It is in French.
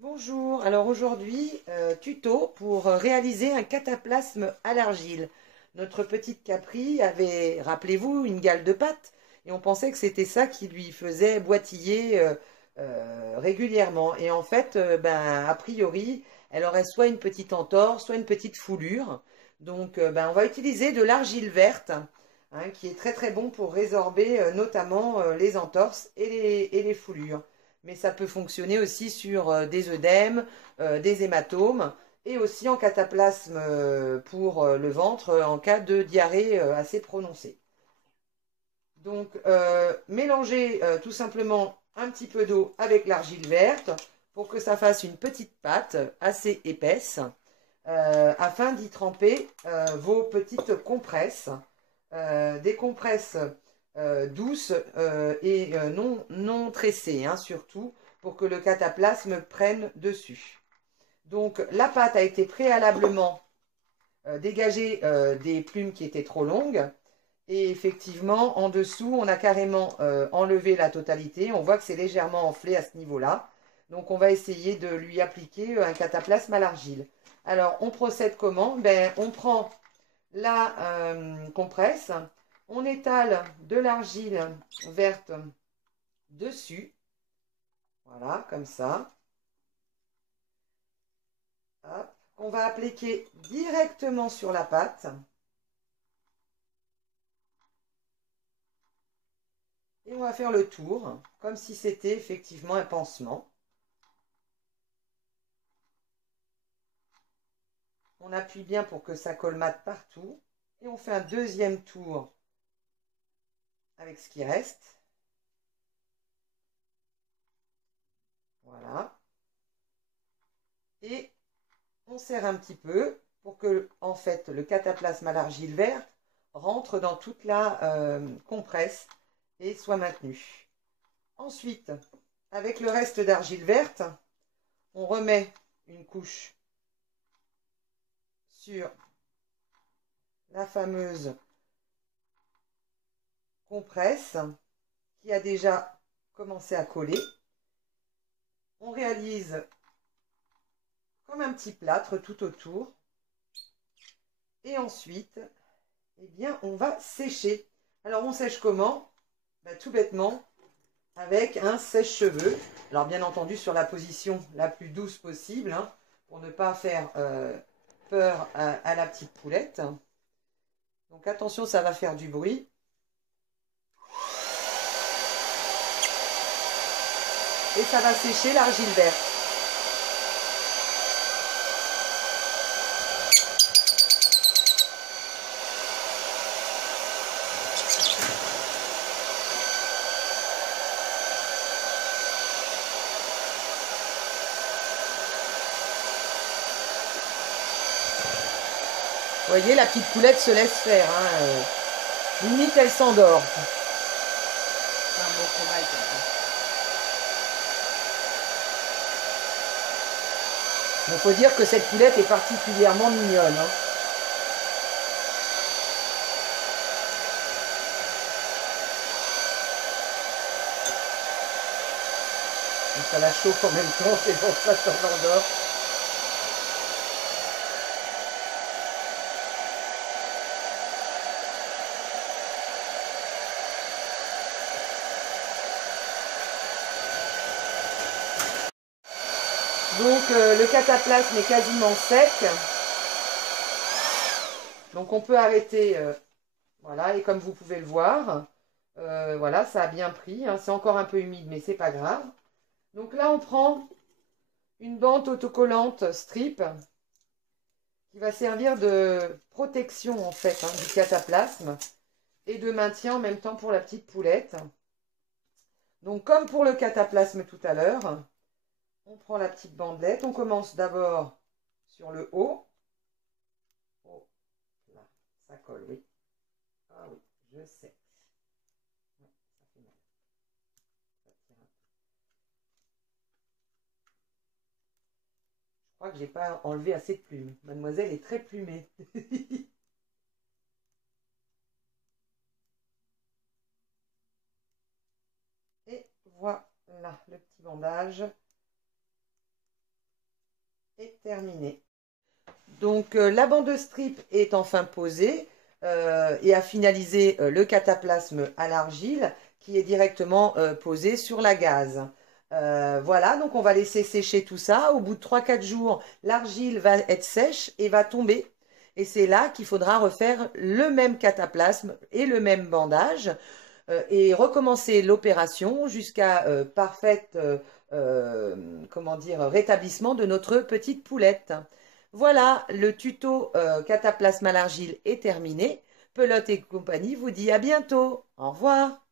Bonjour, alors aujourd'hui, tuto pour réaliser un cataplasme à l'argile. Notre petite Capri avait, rappelez-vous, une gale de pâte et on pensait que c'était ça qui lui faisait boitiller régulièrement. Et en fait, a priori, elle aurait soit une petite entorse, soit une petite foulure. Donc, on va utiliser de l'argile verte, hein, qui est très très bon pour résorber notamment les entorses et les foulures, mais ça peut fonctionner aussi sur des œdèmes, des hématomes, et aussi en cataplasme pour le ventre en cas de diarrhée assez prononcée. Donc, mélangez tout simplement un petit peu d'eau avec l'argile verte pour que ça fasse une petite pâte assez épaisse, afin d'y tremper vos petites compresses, des compresses douces et non tressées, hein, surtout pour que le cataplasme prenne dessus. Donc la pâte a été préalablement dégagée des plumes qui étaient trop longues. Et effectivement, en dessous, on a carrément enlevé la totalité. On voit que c'est légèrement enflé à ce niveau-là. Donc on va essayer de lui appliquer un cataplasme à l'argile. Alors on procède comment? On prend la compresse, on étale de l'argile verte dessus, voilà, comme ça. Hop, qu'on va appliquer directement sur la pâte. Et on va faire le tour, comme si c'était effectivement un pansement. On appuie bien pour que ça colmate partout. Et on fait un deuxième tour avec ce qui reste. Voilà. Et on serre un petit peu pour que, en fait, le cataplasme à l'argile verte rentre dans toute la compresse et soit maintenu. Ensuite, avec le reste d'argile verte, on remet une couche sur la fameuse compresse qui a déjà commencé à coller. On réalise comme un petit plâtre tout autour. Et ensuite, eh bien, on va sécher. Alors, on sèche comment? Tout bêtement, avec un sèche-cheveux. Alors, bien entendu, sur la position la plus douce possible, hein, pour ne pas faire peur à la petite poulette. Donc, attention, ça va faire du bruit. Et ça va sécher l'argile verte. Vous voyez, la petite poulette se laisse faire. Hein, limite, elle s'endort. C'est un bon travail, comme ça. Il faut dire que cette poulette est particulièrement mignonne. Hein. Et ça la chauffe en même temps, c'est pour ça que ça s'endort. Donc le cataplasme est quasiment sec. Donc on peut arrêter, voilà, et comme vous pouvez le voir, voilà, ça a bien pris. Hein, c'est encore un peu humide, mais c'est pas grave. Donc là, on prend une bande autocollante strip qui va servir de protection en fait, hein, du cataplasme et de maintien en même temps pour la petite poulette. Donc comme pour le cataplasme tout à l'heure, on prend la petite bandelette. On commence d'abord sur le haut. Oh, là, ça colle, oui. Ah oui, je sais. Ouais, ça fait mal. Ça tire un peu. Je crois que j'ai pas enlevé assez de plumes. Mademoiselle est très plumée. Et voilà le petit bandage. Et terminé. Donc la bande strip est enfin posée et a finalisé le cataplasme à l'argile qui est directement posé sur la gaze. Voilà, donc on va laisser sécher tout ça. Au bout de 3 4 jours, l'argile va être sèche et va tomber. Et c'est là qu'il faudra refaire le même cataplasme et le même bandage et recommencer l'opération jusqu'à comment dire, rétablissement de notre petite poulette. Voilà, le tuto cataplasme à l'argile est terminé. Pelote et compagnie vous dit à bientôt. Au revoir.